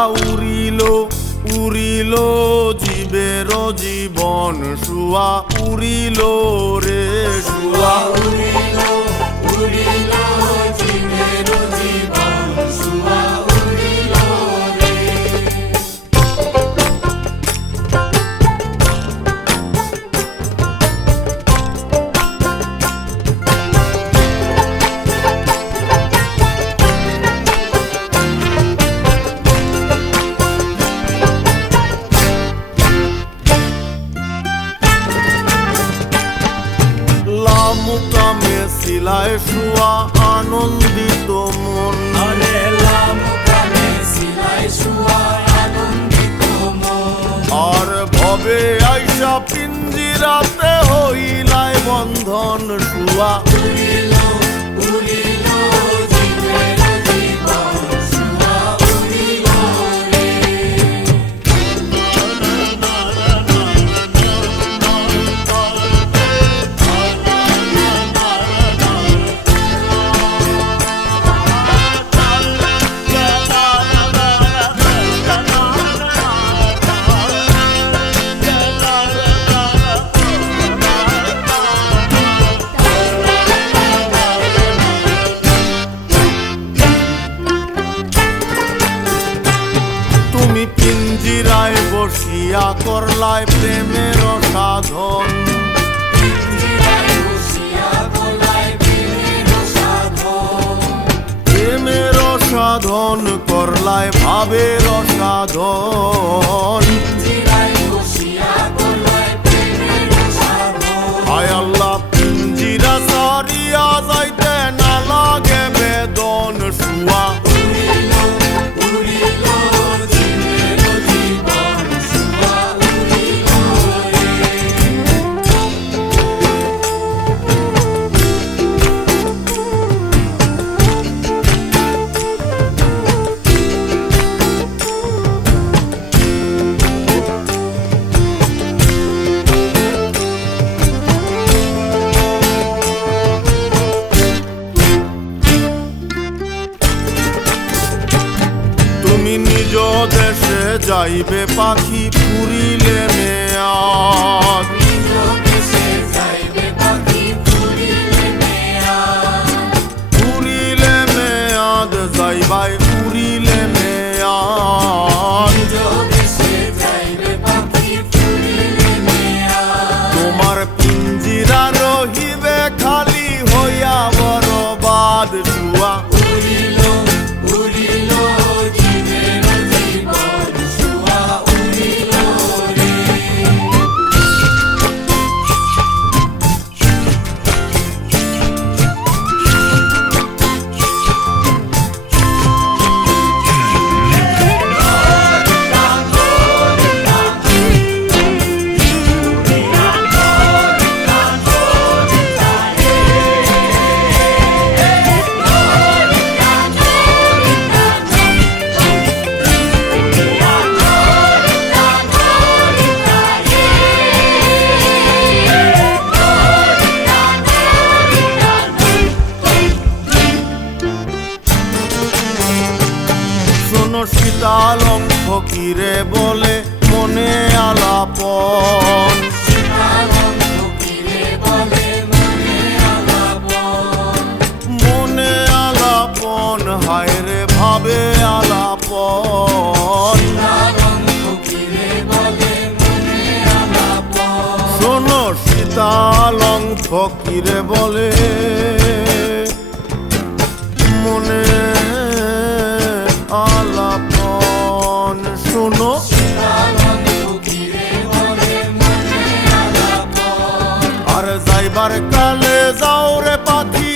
উড়িল উড়িল জীবের জীবন শুয়া উড়িল রে শুয়া উড়িল উড়িল জীবের জীবন শুয়া উড়িল রে। লামুকামে শিলায় শুয়া আনন্দিত মন আরে লামুকামে শিলায় শুয়া আনন্দিত মন। আর ভবে আইসা পিঞ্জিরাতে হইলাই বন্ধন শুয়া উড়িল উড়িল জীবের জীবন শুয়া উড়িল রে। তুমি পিঞ্জিরায় বসিয়া করলাই প্রেমের সাধন পিঞ্জিরায় বসিয়া করলাই প্রেমের সাধন। প্রেমের সাধন করলাই ভাবের সাধন পিঞ্জিরায় বসিয়া করলাই প্রেমের সাধন। হায় আল্লাহ পিঞ্জিরা সারিয়া যাইতে না লাগে বেদন শুয়া উড়িল উড়িল জীবের জীবন শুয়া উড়িল রে। তুমি নিজ দেশে যাইবে পাখি পুরিলে মেয়াদ নিজ দেশে যাইবে পাখি পুরিলে মেয়াদ। পুরিলে মেয়াদ যাইবাই পুরিলে মেয়াদ নিজ দেশে যাইবে পাখি পুরিলে মেয়াদ। তোমার পিঞ্জিরা রহিবে খালি হইয়া বরবাদ শুয়া উড়িল উড়িল জীবের জীবন শুয়া উড়িল রে। শোনো শীতালং ফকিরে বলে মনে আলাপন শীতালং ফকিরে বলে মনে আলাপন। মনে আলাপন হায় রে ভাবে আলাপন শীতালং ফকিরে বলে মনে আলাপন। শোনো শীতালং ফকিরে বলে মনে আলাপন শোনো শীতালং ফকিরে বলে মনে আলাপন। আর যাইবার কালে যাও রে পাখি